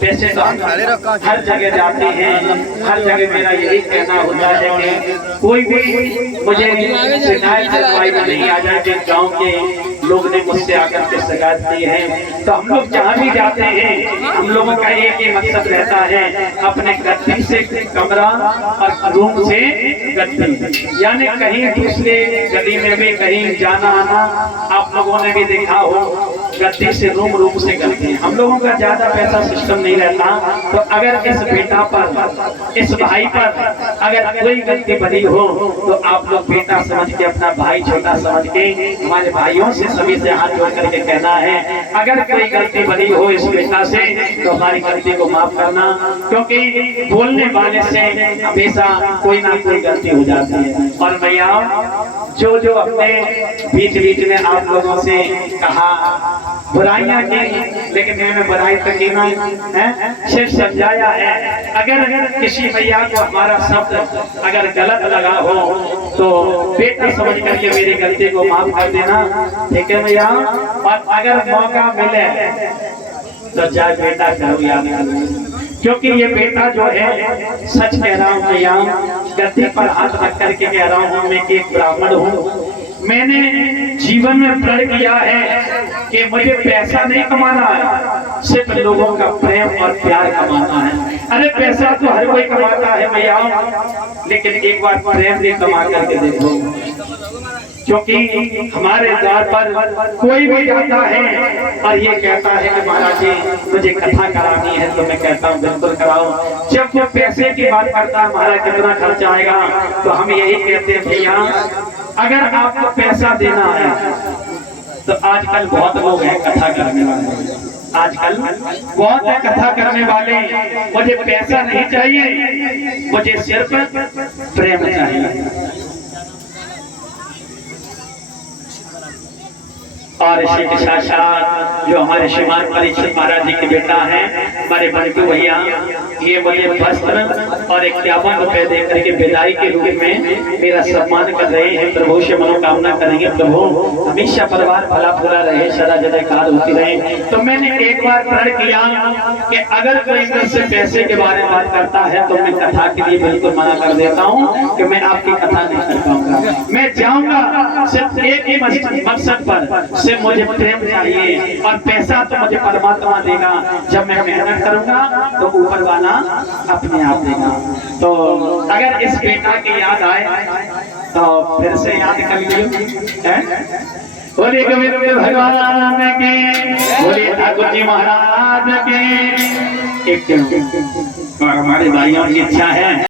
पैसे तो हर जगह जाते हैं, हर जगह मेरा यही कहना होता है कि कोई भी मुझे शिकायत नहीं आ जाए। जिन गाँव के लोग ने मुझसे आकर के शिकायत की है, तो हम लोग जहाँ भी जाते हैं हम लोगों का एक ही मकसद रहता है, अपने गद्दी से कमरा और रूम से गद्दी, यानी कहीं दूसरे गली में भी कहीं जाना आना आप लोगों ने भी देखा हो, गद्दी से रूम से गद्दी। हम लोगों का ज्यादा पैसा सिस्टम नहीं रहता, तो अगर इस बेटा पर, इस भाई पर अगर कोई गलती बनी हो तो आप लोग बेटा समझ के, अपना भाई छोटा समझ के, हमारे भाइयों से सभी से हाथ जोड़ करके कहना है, अगर कोई गलती बनी हो इस बेटा से तो हमारी गलती को माफ करना, क्योंकि बोलने वाले से हमेशा कोई ना कोई गलती हो जाती है। और भैया जो जो अपने बीच में आप लोगों से कहा, बुराइयां की, लेकिन मैंने बुराई तो की नहीं है, सिर्फ समझाया है। अगर किसी भैया को हमारा शब्द अगर गलत लगा हो तो बेटा समझ करके मेरी गलती को माफ कर देना, ठीक है भैया। और अगर मौका मिले तो जाए बेटा करो याद, क्योंकि ये बेटा जो है, सच कह रहा हूँ भैया, गद्दी पर हाथ रख करके कह रहा हूँ, मैं एक ब्राह्मण हूँ। मैंने जीवन में प्रण किया है कि मुझे पैसा नहीं कमाना है, सिर्फ लोगों का प्रेम और प्यार कमाना है। अरे पैसा तो हर कोई कमाता है भैया, लेकिन एक बार प्रेम भी कमा करके देखो, क्योंकि हमारे द्वार पर कोई भी जाता है और ये कहता है कि महाराज जी मुझे कथा करानी है, तो मैं कहता हूँ बिल्कुल कराओ। जब वो पैसे की बात करता है, महाराज कितना खर्चा आएगा, तो हम यही कहते हैं भैया अगर आपको पैसा देना है तो आजकल बहुत लोग हैं कथा करने वाले, आजकल बहुत है कथा करने वाले। मुझे पैसा नहीं चाहिए, मुझे सिर्फ प्रेम चाहिए। और इसी के साथ साथ जो हमारे श्रीमान परीक्षित महाराज जी के बेटा हैं, हमारे बंटू भैया, ये मुझे वस्त्र और 51 रुपए देकर के विदाई के रूप में मेरा सम्मान कर रहे हैं। प्रभु से मनोकामना करेंगे, प्रभु हमेशा परिवार भला भूला रहे, सदा जयकार होती रहे। तो मैंने एक बार प्रण किया कि अगर कोई मुझसे पैसे के बारे में बात करता है तो मैं कथा के लिए बिल्कुल मना कर देता हूँ कि मैं आपकी कथा नहीं कर पाऊंगा। मैं जाऊंगा सिर्फ एक ही मकसद पर, से मुझे प्रेम चाहिए, और पैसा तो मुझे परमात्मा देगा। जब मैं मेहनत करूंगा तो ऊपर वाला अपने आप देगा। तो अगर इस बेटा की याद आए तो फिर से याद कर लीजिए, बोले गोविंद भगवान के, बोले ठाकुर जी महाराज के। एक और हमारे भाइयों की इच्छा है